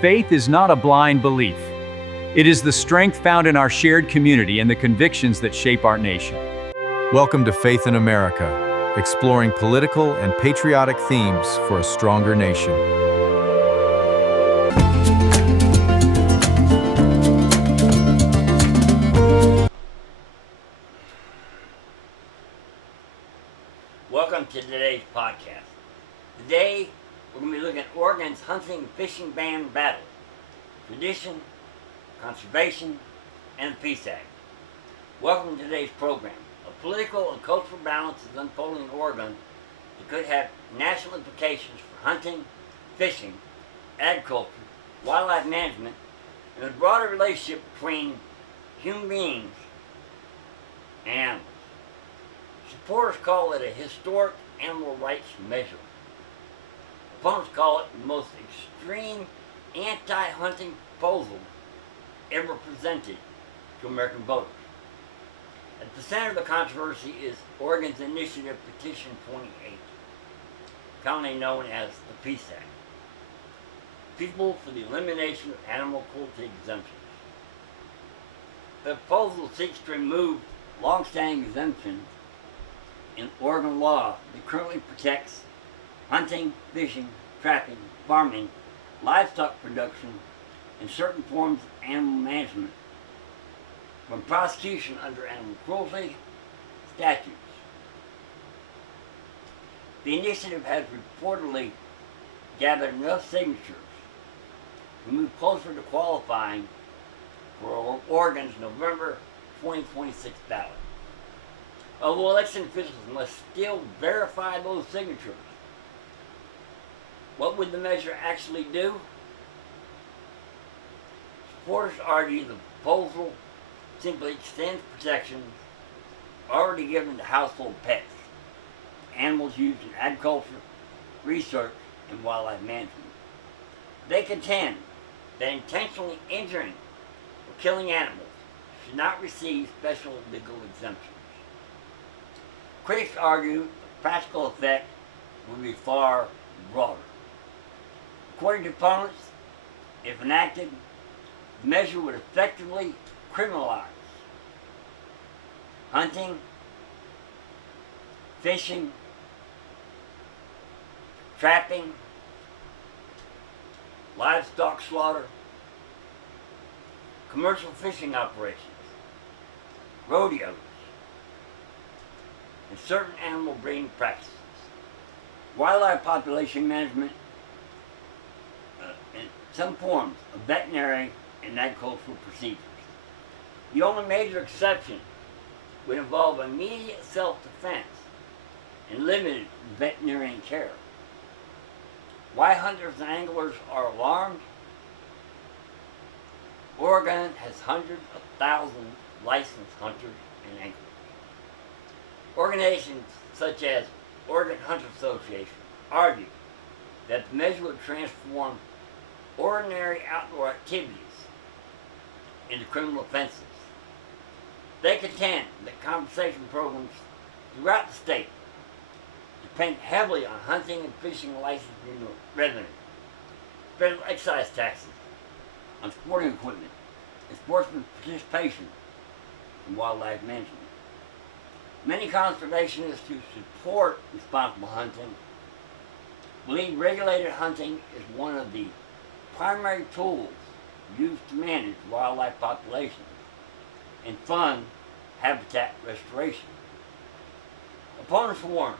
Faith is not a blind belief. It is the strength found in our shared community and the convictions that shape our nation. Welcome to Faith in America, exploring political and patriotic themes for a stronger nation. Welcome to today's podcast. Today, we're going to be looking at Oregon's hunting and fishing ban battle, tradition, conservation, and the Peace Act. Welcome to today's program. A political and cultural balance is unfolding in Oregon that could have national implications for hunting, fishing, agriculture, wildlife management, and the broader relationship between human beings and animals. Supporters call it a historic animal rights measure. Opponents call it the most extreme anti-hunting proposal ever presented to American voters. At the center of the controversy is Oregon's initiative Petition 28, commonly known as the Peace Act. People for the Elimination of Animal Cruelty Exemptions. The proposal seeks to remove long-standing exemptions in Oregon law that currently protects hunting, fishing, trapping, farming, livestock production, and certain forms of animal management from prosecution under animal cruelty statutes. The initiative has reportedly gathered enough signatures to move closer to qualifying for Oregon's November 2026 ballot. Although election officials must still verify those signatures, what would the measure actually do? Supporters argue the proposal simply extends protections already given to household pets, animals used in agriculture, research, and wildlife management. They contend that intentionally injuring or killing animals should not receive special legal exemptions. Critics argue the practical effect would be far broader. According to opponents, if enacted, the measure would effectively criminalize hunting, fishing, trapping, livestock slaughter, commercial fishing operations, rodeos, and certain animal breeding practices, wildlife population management, and some forms of veterinary and agricultural procedures. The only major exception would involve immediate self-defense and limited veterinarian care. Why hunters and anglers are alarmed? Oregon has hundreds of thousands of licensed hunters and anglers. Organizations such as Oregon Hunter Association argue that the measure would transform ordinary outdoor activities into criminal offenses. They contend that compensation programs throughout the state depend heavily on hunting and fishing licensing revenue, federal excise taxes on sporting equipment, and sportsmen's participation in wildlife management. Many conservationists who support responsible hunting believe regulated hunting is one of the primary tools used to manage wildlife populations and fund habitat restoration. Opponents warn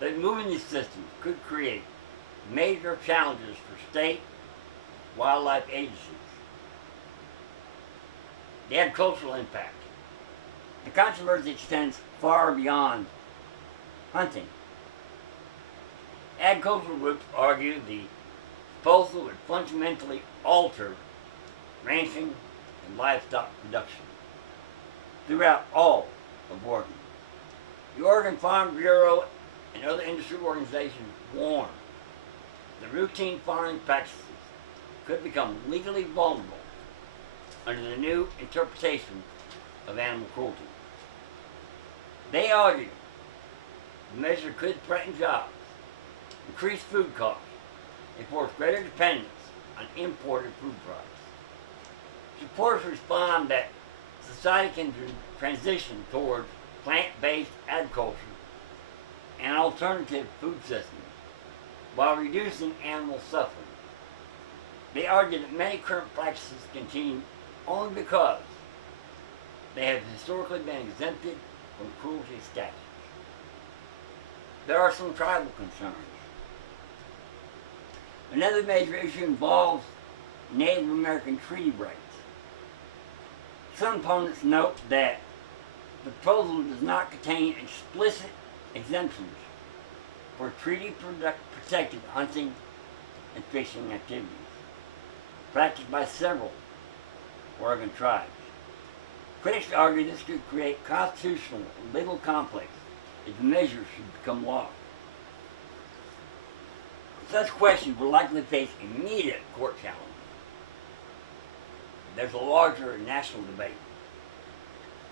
that removing these systems could create major challenges for state wildlife agencies. The agricultural impact. The controversy extends far beyond hunting. Agricultural groups argue the proposal would fundamentally alter ranching and livestock production throughout all of Oregon. The Oregon Farm Bureau and other industry organizations warn that routine farming practices could become legally vulnerable under the new interpretation of animal cruelty. They argue the measure could threaten jobs, increase food costs, and force greater dependence on imported food products. Supporters respond that society can transition towards plant-based agriculture and alternative food systems while reducing animal suffering. They argue that many current practices continue only because they have historically been exempted from cruelty statutes. There are some tribal concerns. Another major issue involves Native American treaty rights. Some opponents note that the proposal does not contain explicit exemptions for treaty-protected hunting and fishing activities practiced by several Oregon tribes. Critics argue this could create constitutional and legal conflicts if the measures should become law. Such questions will likely face immediate court challenge. There's a larger national debate.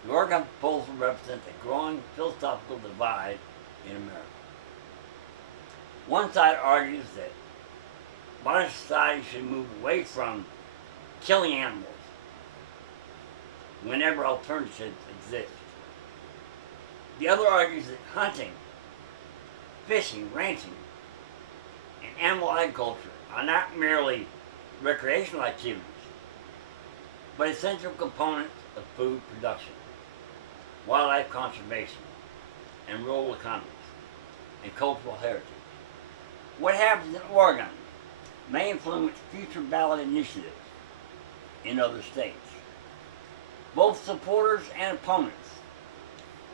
The Oregon proposal represents a growing philosophical divide in America. One side argues that modern society should move away from killing animals whenever alternatives exist. The other argues that hunting, fishing, ranching, and animal agriculture are not merely recreational activities, but essential components of food production, wildlife conservation, and rural economies, and cultural heritage. What happens in Oregon may influence future ballot initiatives in other states. Both supporters and opponents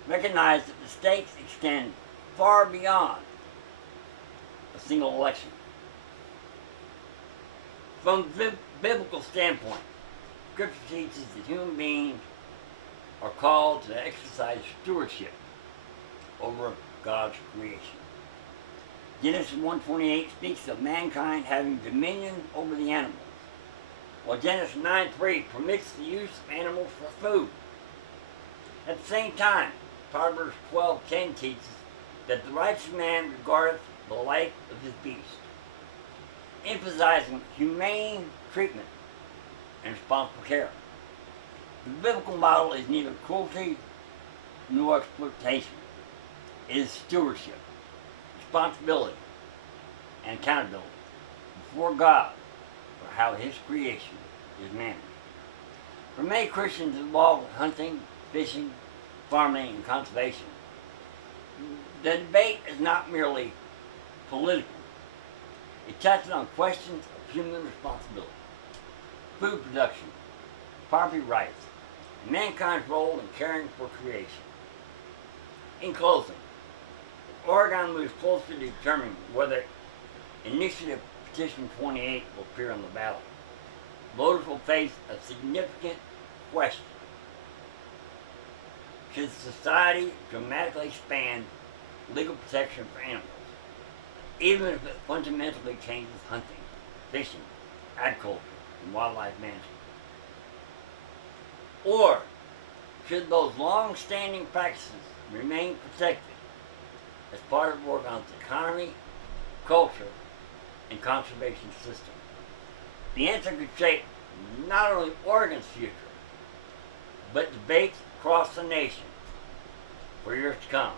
recognize that the stakes extend far beyond a single election. From a biblical standpoint, Scripture teaches that human beings are called to exercise stewardship over God's creation. Genesis 1:28 speaks of mankind having dominion over the animals, while Genesis 9:3 permits the use of animals for food. At the same time, Proverbs 12:10 teaches that the righteous man regardeth the life of his beast, emphasizing humane treatment and responsible care. The biblical model is neither cruelty nor exploitation. It is stewardship, responsibility, and accountability before God for how His creation is managed. For many Christians involved with hunting, fishing, farming, and conservation, the debate is not merely political. It touches on questions of human responsibility, food production, property rights, and mankind's role in caring for creation. In closing, Oregon moves closer to determining whether Initiative Petition 28 will appear on the ballot. Voters will face a significant question. Should society dramatically expand legal protection for animals, even if it fundamentally changes hunting, fishing, agriculture, and wildlife management? Or should those long-standing practices remain protected as part of Oregon's economy, culture, and conservation system? The answer could shape not only Oregon's future, but debates across the nation for years to come.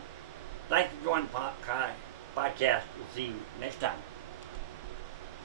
Thanks for joining the podcast. We'll see you next time.